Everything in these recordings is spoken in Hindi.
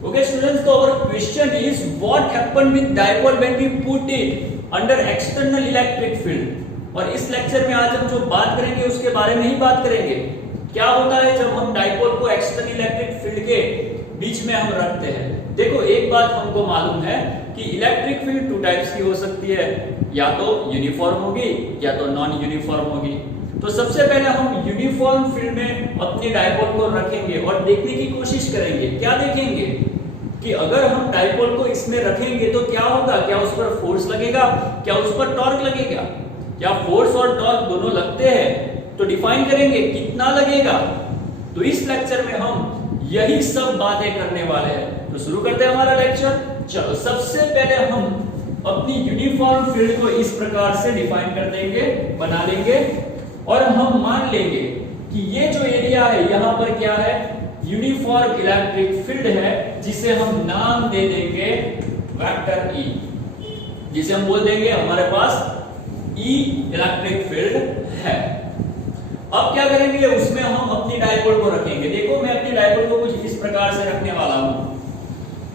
Okay students, so our question is what happened with dipole when we put it under external electric field। और इस लेक्चर में आज हम जो बात करेंगे उसके बारे में ही बात करेंगे, क्या होता है जब हम डाइपोल को एक्सटर्नल इलेक्ट्रिक फील्ड के बीच में हम रखते हैं। देखो एक बात हमको मालूम है कि इलेक्ट्रिक फील्ड टू टाइप्स की हो सकती है, या तो यूनिफॉर्म होगी या तो नॉन यूनिफॉर्म होगी। तो सबसे पहले हम यूनिफॉर्म फील्ड में अपने डाइपोल को रखेंगे और देखने की कोशिश करेंगे। क्या देखेंगे कि अगर हम डाइपोल को इसमें रखेंगे तो क्या होगा, क्या उस पर फोर्स लगेगा, क्या उस पर टॉर्क लगेगा। क्या फोर्स और टॉर्क दोनों लगते हैं तो डिफाइन करेंगे कितना लगेगा। तो इस लेक्चर में हम यही सब बातें करने वाले हैं। तो शुरू करते हैं हमारा लेक्चर। चलो सबसे पहले हम अपनी यूनिफॉर्म फील्ड को इस प्रकार से डिफाइन कर देंगे, बना लेंगे और हम मान लेंगे कि ये जो एरिया है यहाँ पर क्या है, यूनिफॉर्म इलेक्ट्रिक फील्ड है, जिसे हम नाम दे देंगे वेक्टर ई, जिसे हम बोल देंगे हमारे पास ई इलेक्ट्रिक फील्ड है। अब क्या करेंगे, उसमें हम अपनी डाइपोल को रखेंगे। देखो मैं अपनी डाइपोल को कुछ इस प्रकार से रखने वाला हूं।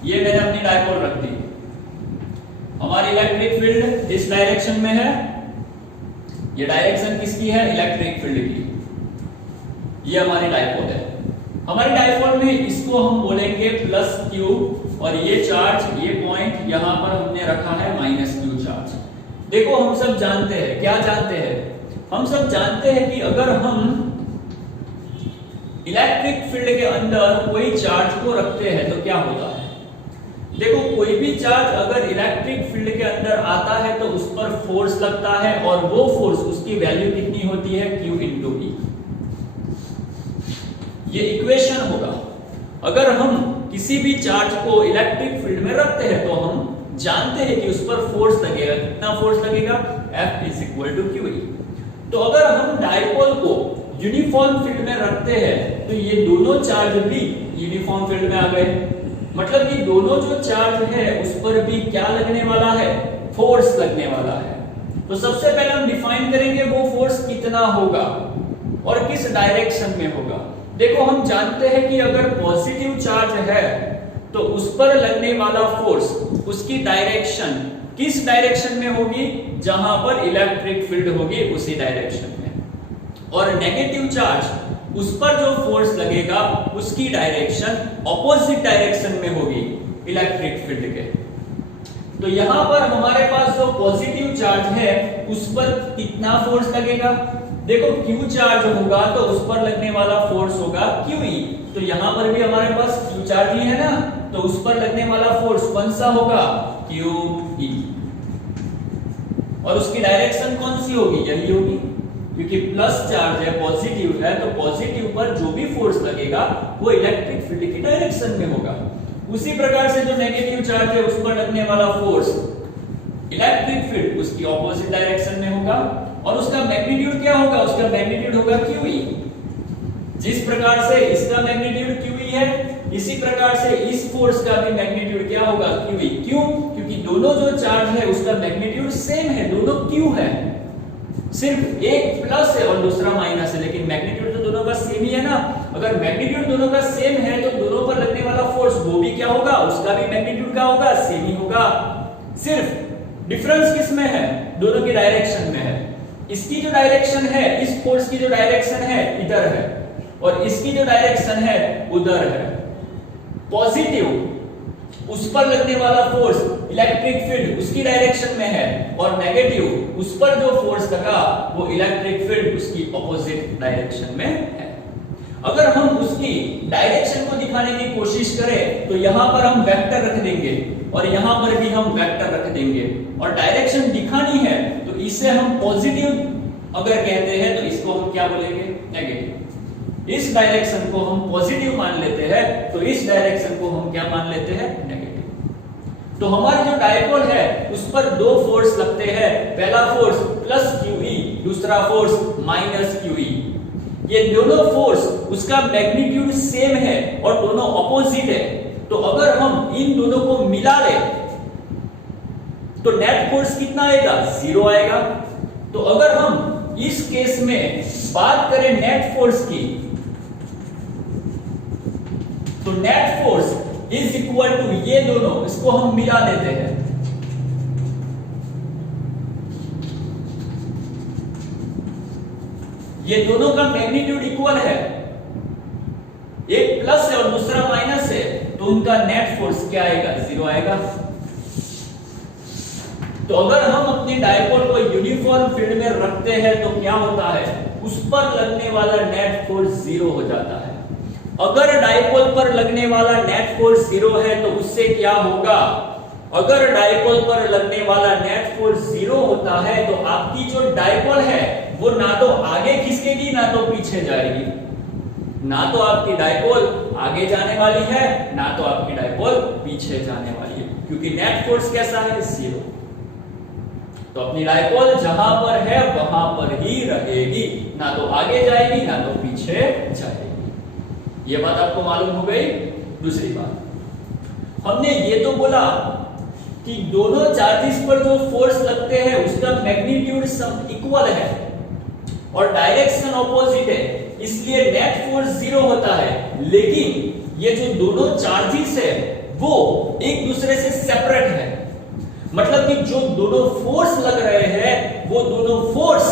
ये मैंने अपनी डाइपोल रख दी, हमारी इलेक्ट्रिक फील्ड इस डायरेक्शन में है। ये डायरेक्शन किसकी है, इलेक्ट्रिक फील्ड की। ये हमारी डाइपोल है। हमारी डाइपोल में इसको हम बोलेंगे प्लस क्यू, और ये चार्ज, ये पॉइंट यहां पर हमने रखा है माइनस क्यू चार्ज। देखो हम सब जानते हैं, क्या जानते हैं, हम सब जानते हैं कि अगर हम इलेक्ट्रिक फील्ड के अंदर कोई चार्ज को रखते हैं तो क्या होता है। देखो कोई भी चार्ज अगर इलेक्ट्रिक फील्ड के अंदर आता है तो उस पर फोर्स लगता है, और वो फोर्स, उसकी वैल्यू कितनी होती है, Q इंटू E। ये इक्वेशन होगा। अगर हम किसी भी चार्ज को इलेक्ट्रिक फील्ड में रखते हैं तो हम जानते हैं कि उस पर फोर्स लगेगा। कितना फोर्स लगेगा, F is equal to Q. तो अगर हम डाइपोल को यूनिफॉर्म फील्ड में रखते हैं तो ये दोनों चार्ज भी यूनिफॉर्म फील्ड में आ गए। मतलब कि दोनों जो चार्ज है उस पर भी क्या लगने वाला है, फोर्स लगने वाला है। तो सबसे पहले हम डिफाइन करेंगे वो फोर्स कितना होगा और किस डायरेक्शन में होगा। देखो हम जानते हैं कि अगर पॉजिटिव चार्ज है तो उस पर लगने वाला फोर्स, उसकी डायरेक्शन किस डायरेक्शन में होगी, जहां पर इलेक्ट्रिक फील्ड होगी उसी डायरेक्शन में। और नेगेटिव चार्ज, उस पर जो फोर्स लगेगा उसकी डायरेक्शन ऑपोजिट डायरेक्शन में होगी इलेक्ट्रिक फील्ड के। तो यहां पर हमारे पास जो पॉजिटिव चार्ज है उस पर कितना फोर्स लगेगा। देखो Q चार्ज होगा तो उस पर लगने वाला फोर्स होगा QE। तो यहां पर भी हमारे पास Q चार्ज ही है ना, तो उस पर लगने वाला फोर्स कौन सा होगा, QE। और उसकी डायरेक्शन कौन सी होगी, यही होगी, क्योंकि प्लस चार्ज है, पॉजिटिव है, तो पॉजिटिव पर जो भी फोर्स लगेगा वो इलेक्ट्रिक फील्ड की डायरेक्शन में होगा। उसी प्रकार से जो नेगेटिव चार्ज है उस पर लगने वाला फोर्स इलेक्ट्रिक फील्ड उसकी ऑपोजिट डायरेक्शन में होगा। और उसका मैग्नीट्यूड क्या होगा, उसका मैग्नीट्यूड होगा QE। जिस प्रकार से इसका मैग्नीट्यूड QE है, इसी प्रकार से इस फोर्स का भी मैग्नीट्यूड क्या होगा, QE। क्यों, क्योंकि दोनों जो चार्ज है उसका मैग्नीट्यूड सेम है, दोनों Q है, सिर्फ एक प्लस है और दूसरा माइनस है, लेकिन मैग्नीट्यूड तो दोनों का सेम ही है ना। अगर मैग्नीट्यूड दोनों का सेम है तो दोनों पर लगने वाला फोर्स वो भी क्या होगा, उसका भी मैग्नीट्यूड क्या होगा, सेम ही होगा। सिर्फ डिफरेंस किस में है, दोनों की डायरेक्शन में है। इसकी जो डायरेक्शन है, इस फोर्स की जो डायरेक्शन है इधर है, और इसकी जो डायरेक्शन है उधर है। पॉजिटिव, उस पर लगने वाला फोर्स इलेक्ट्रिक फील्ड उसकी डायरेक्शन में है, और नेगेटिव, उस पर जो फोर्स लगा वो इलेक्ट्रिक फील्ड उसकी ऑपोजिट डायरेक्शन में है। अगर हम उसकी डायरेक्शन को दिखाने की कोशिश करें तो यहां पर हम वेक्टर रख देंगे और यहां पर भी हम वेक्टर रख देंगे, और डायरेक्शन दिखानी है तो इसे हम पॉजिटिव अगर कहते हैं तो इसको हम क्या बोलेंगे, नेगेटिव। इस डायरेक्शन को हम पॉजिटिव मान लेते हैं तो इस डायरेक्शन को हम क्या मान लेते हैं, नेगेटिव। तो हमारी जो डाइपोल है उस पर दो फोर्स लगते हैं, पहला फोर्स प्लस QE, दूसरा फोर्स माइनस QE। ये दोनों फोर्स उसका मैग्नीट्यूड सेम है और दोनों ऑपोजिट है। तो अगर हम इन दोनों को मिला लें तो नेट फोर्स कितना आएगा, 0 आएगा। तो अगर हम इस केस में बात करें नेट फोर्स की, तो net force is equal to, ये दोनों इसको हम मिला देते हैं, ये दोनों का मैग्नीट्यूड इक्वल है, एक प्लस है और दूसरा माइनस है, तो उनका नेट फोर्स क्या आएगा, 0 आएगा। तो अगर हम अपने डायपोल को यूनिफॉर्म फील्ड में रखते हैं तो क्या होता है, उस पर लगने वाला नेट फोर्स 0 हो जाता है। अगर डायपोल पर लगने वाला नेट फोर्स 0 है तो उससे क्या होगा, अगर डायपोल पर लगने वाला नेट फोर्स 0 होता है तो आपकी जो डायपोल है वो ना तो आगे खिसकेगी ना तो पीछे जाएगी, ना तो आपकी डायपोल आगे जाने वाली है ना तो आपकी डायपोल पीछे जाने वाली है, क्योंकि नेट फोर्स कैसा है, 0। तो अपनी डायपोल जहां पर है वहां पर ही रहेगी, ना तो आगे जाएगी ना तो पीछे जाएगी। ये बात आपको मालूम हो गई। दूसरी बात, हमने ये तो बोला कि दोनों चार्जेस पर जो फोर्स लगते हैं उसका मैग्नीट्यूड सब इक्वल है और डायरेक्शन ऑपोजिट है, इसलिए नेट फोर्स 0 होता है। लेकिन ये जो दोनों चार्जेस है वो एक दूसरे से सेपरेट है, मतलब कि जो दोनों फोर्स लग रहे हैं वो दोनों फोर्स,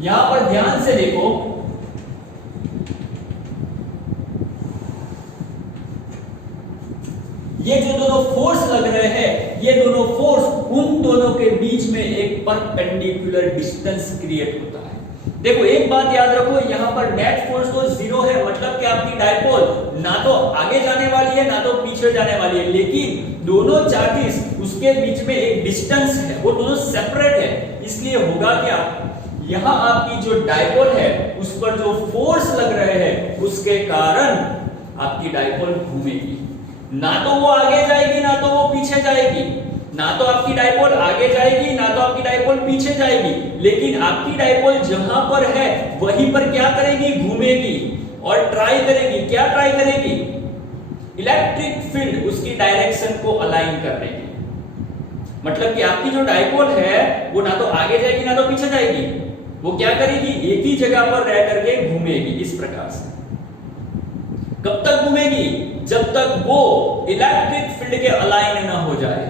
यहां पर ध्यान से देखो, ये जो दोनों फोर्स लग रहे हैं ये दोनों फोर्स उन दोनों के बीच में एक परपेंडिकुलर डिस्टेंस क्रिएट होता है। देखो एक बात याद रखो, यहां पर नेट फोर्स तो 0 है, मतलब कि आपकी डायपोल ना तो आगे जाने वाली है ना तो पीछे जाने वाली है, लेकिन दोनों चार्जेस उसके बीच में एक डिस्टेंस है, वो दोनों सेपरेट है। इसलिए होगा क्या, यहां आपकी जो डायपोल है उस पर जो फोर्स लग रहे हैं उसके कारण आपकी डायपोल घूमेगी, ना तो वो आगे जाएगी ना तो वो पीछे जाएगी, ना तो आपकी डायपोल आगे जाएगी ना तो आपकी डायपोल पीछे जाएगी, लेकिन आपकी डायपोल जहां पर है वहीं पर क्या करेगी, घूमेगी और ट्राई करेगी। क्या ट्राई करेगी, इलेक्ट्रिक फील्ड उसकी डायरेक्शन को अलाइन करने की। मतलब कि आपकी जो डायपोल है वो ना तो आगे जाएगी ना तो पीछे जाएगी, वो क्या करेगी, एक ही जगह पर रह करके घूमेगी इस प्रकार से। कब तक घूमेगी, जब तक वो इलेक्ट्रिक फील्ड के अलाइन ना हो जाए,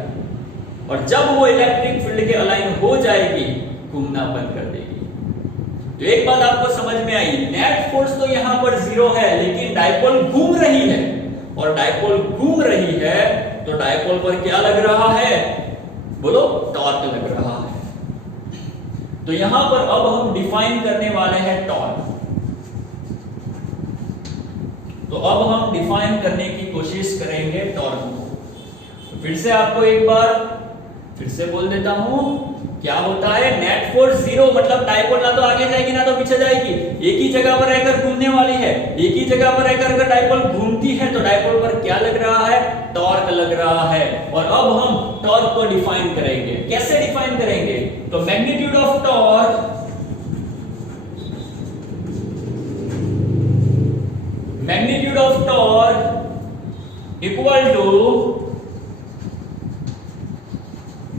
और जब वो इलेक्ट्रिक फील्ड के अलाइन हो जाएगी घूमना बंद कर देगी। तो एक बात आपको समझ में आई, नेट फोर्स तो यहां पर 0 है लेकिन डायपोल घूम रही है, और डायपोल घूम रही है तो डायपोल पर क्या लग रहा है, बोलो, टॉर्क लग रहा है। तो यहां पर अब हम डिफाइन करने वाले हैं टॉर्क। तो अब हम डिफाइन करने की कोशिश करेंगे टॉर्क को। तो फिर से आपको एक बार फिर से बोल देता हूं, क्या होता है, नेट फोर्स 0 मतलब डायपोल ना तो आगे जाएगी ना तो पीछे जाएगी, एक ही जगह पर रहकर घूमने वाली है। एक ही जगह पर रहकर अगर डायपोल घूमती है तो डायपोल पर क्या लग रहा है, टॉर्क लग रहा है। और अब हम टॉर्क को डिफाइन करेंगे। कैसे डिफाइन करेंगे, तो magnitude of torque, magnitude of torque equal to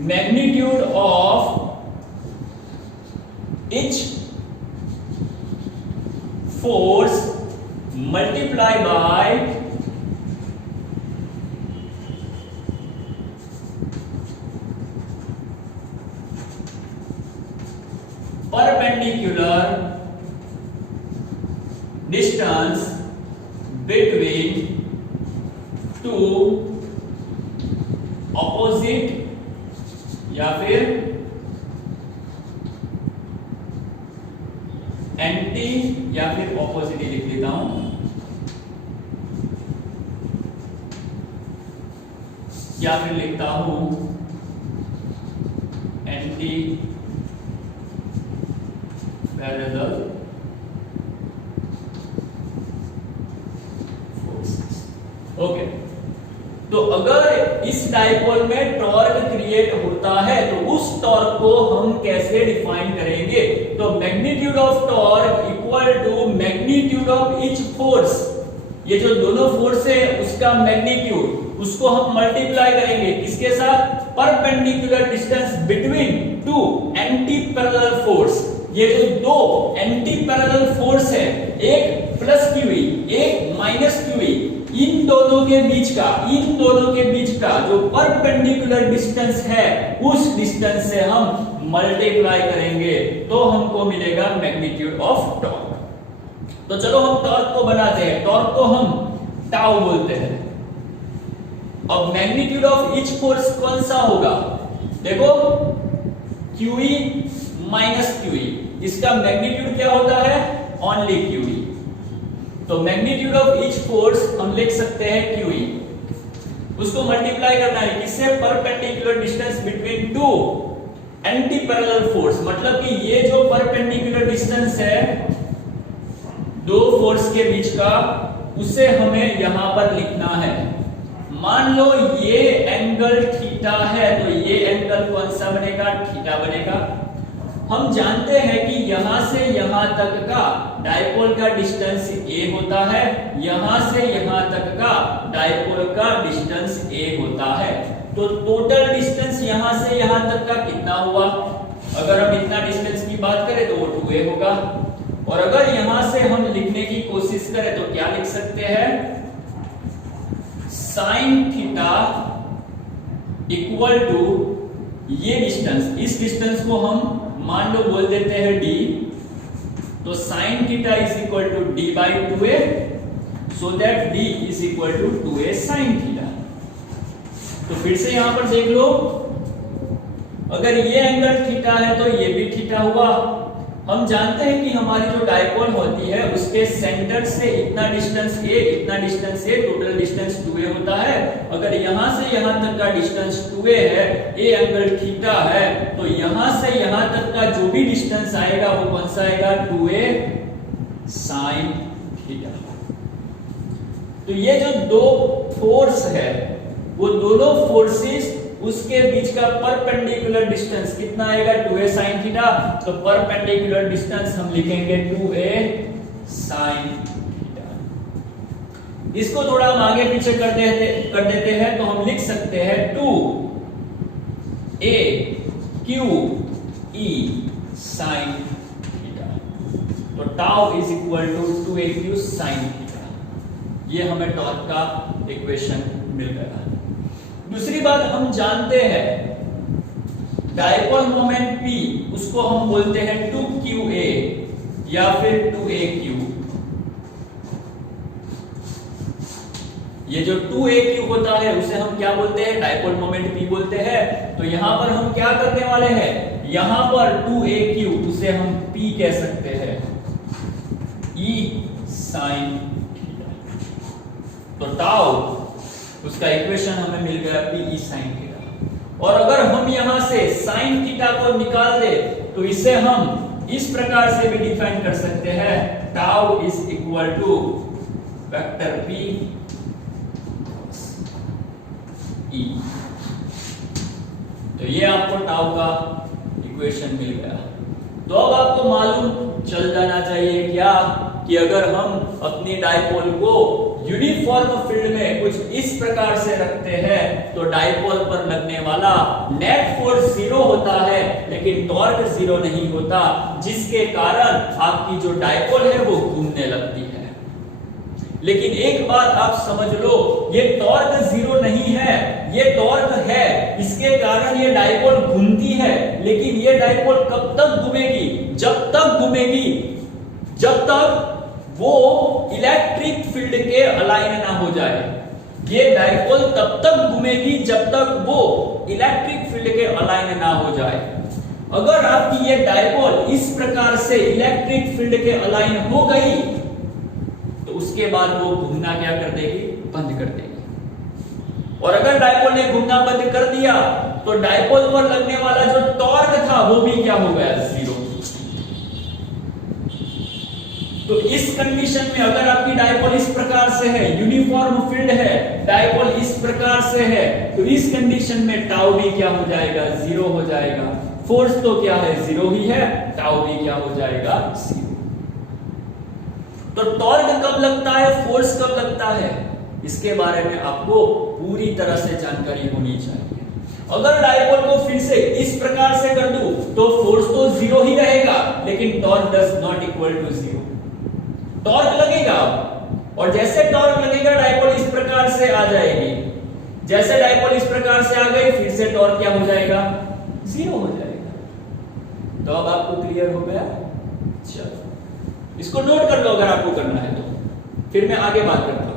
magnitude of each force multiplied by perpendicular distance between two opposite, या फिर एंटी या फिर ऑपोजिट लिख देता हूं, या फिर लिखता हूं एंटी पैरेलल फोर्सेस। ओके, तो अगर इस डायपोल में टॉर्क क्रिएट होता है तो उस टॉर्क को हम कैसे डिफाइन करेंगे, तो magnitude of torque equal to magnitude of each force. ये जो दोनों फोर्स है उसका मैग्नीट्यूड, उसको हम मल्टीप्लाई करेंगे किसके साथ, perpendicular distance between two anti parallel force. ये जो दो एंटी पैरेलल फोर्स है, एक प्लस की हुई एक माइनस की हुई, दोनों के बीच का जो परपेंडिकुलर डिस्टेंस है, उस डिस्टेंस से हम मल्टीप्लाई करेंगे तो हमको मिलेगा मैग्नीट्यूड ऑफ टॉर्क। तो चलो हम टॉर्क को बनाते हैं। टॉर्क को हम टाउ बोलते हैं। अब मैग्नीट्यूड ऑफ ईच फोर्स कौन सा होगा? देखो, QE माइनस QE, इसका मैग्नीट्यूड क्या होता है? Only QE। तो मैग्नीट्यूड ऑफ ईच फोर्स हम लिख सकते हैं QE। उसको मल्टीप्लाई करना है किससे? Perpendicular distance between two anti parallel force, मतलब कि ये जो परपेंडिकुलर डिस्टेंस है दो फोर्स के बीच का, उसे हमें यहां पर लिखना है। मान लो ये एंगल थीटा है, तो ये एंगल कौन सा बनेगा? थीटा बनेगा। हम जानते हैं कि यहां से यहां तक का डायपोल का डिस्टेंस a होता है, यहां से यहां तक का डायपोल का डिस्टेंस a होता है। तो टोटल डिस्टेंस यहां से यहां तक का कितना हुआ? अगर हम इतना डिस्टेंस की बात करें तो वो 2a होगा। और अगर यहां से हम लिखने की कोशिश करें तो क्या लिख सकते हैं? साइन थीटा इक्वल टू ये डिस्टेंस, इस डिस्टेंस को हम मान लो बोल देते हैं d, तो sine theta is equal to d by 2a, so that d is equal to 2a sine theta. तो फिर से यहां पर देख लो, अगर ये एंगल थीटा है तो ये भी थीटा हुआ। हम जानते हैं कि हमारी जो डायपोल होती है उसके सेंटर से इतना distance a, total distance 2a होता है। अगर यहां से यहां तक का डिस्टेंस 2a है, a एंगल थीटा है, तो यहां से यहां तक का जो भी डिस्टेंस आएगा वो कौन सा आएगा? 2a sine theta. तो ये जो दो फोर्स है, वो दोनों फोर्सेस उसके बीच का परपेंडिकुलर डिस्टेंस कितना आएगा? 2a sin theta. तो परपेंडिकुलर डिस्टेंस हम लिखेंगे 2a sin थीटा। इसको थोड़ा हम आगे पीछे कर देते हैं तो हम लिख सकते हैं 2a QE sin थीटा। तो tau is equal to 2aq sin theta. ये हमें टॉर्क का इक्वेशन मिल गया। दूसरी बात, हम जानते हैं डायपोल मोमेंट P, उसको हम बोलते हैं 2QA या फिर 2AQ। ये जो 2AQ होता है उसे हम क्या बोलते हैं? डायपोल मोमेंट P बोलते हैं। तो यहां पर हम क्या करने वाले हैं? यहां पर 2AQ उसे हम P कह सकते हैं, E sin थीटा। तो टाउ उसका इक्वेशन हमें मिल गया P E sin थीटा। और अगर हम यहां से sin थीटा को निकाल दे तो इसे हम इस प्रकार से भी डिफाइन कर सकते हैं, tau is equal to vector P E। तो ये आपको टाउ का इक्वेशन मिल गया। तो अब आपको मालूम चल जाना चाहिए क्या कि अगर हम अपनी डायपोल को यूनिफॉर्म फील्ड में कुछ इस प्रकार से रखते हैं तो डायपोल पर लगने वाला नेट फोर्स 0 होता है, लेकिन टॉर्क 0 नहीं होता, जिसके कारण आपकी जो डायपोल है वो घूमने लगती है। लेकिन एक बात आप समझ लो, ये टॉर्क 0 नहीं है, ये टॉर्क है। इसके कारण ये डायपोल घूमती है, लेकिन ये डायपोल कब तक घूमेगी? जब तक घूमेगी जब तक वो इलेक्ट्रिक फील्ड के अलाइन ना हो जाए। ये डायपोल तब तक घूमेगी जब तक वो इलेक्ट्रिक फील्ड के अलाइन ना हो जाए। अगर आपकी ये डायपोल इस प्रकार से इलेक्ट्रिक फील्ड के अलाइन हो गई तो उसके बाद वो घूमना क्या कर देगी? बंद कर देगी। और अगर डायपोल ने घूमना बंद कर दिया तो डायपोल पर लगने वाला जो टॉर्क था वो भी क्या हो गया? 0। तो इस कंडीशन में अगर आपकी डायपोल इस प्रकार से है, यूनिफॉर्म फील्ड है, डायपोल इस प्रकार से है, तो इस कंडीशन में टाउ भी क्या हो जाएगा? 0 हो जाएगा। फोर्स तो क्या है? 0 ही है, टाउ भी क्या हो जाएगा? 0। तो टॉर्क कब लगता है, फोर्स कब लगता है, इसके बारे में आपको पूरी तरह से जानकारी होनी चाहिए। अगर डायपोल को फिर से इस प्रकार से कर दूं तो फोर्स तो 0 ही रहेगा, लेकिन torque does not equal to 0। Torque लगेगा, और जैसे टॉर्क लगेगा डायपोल इस प्रकार से आ जाएगी। जैसे डायपोल इस प्रकार से आ गई, फिर से टॉर्क क्या हो जाएगा, जीरो हो जाएगा। तो अब आपको क्लियर हो गया? चलो इसको नोट कर लो अगर आपको करना है तो, फिर मैं आगे बात करता हूं।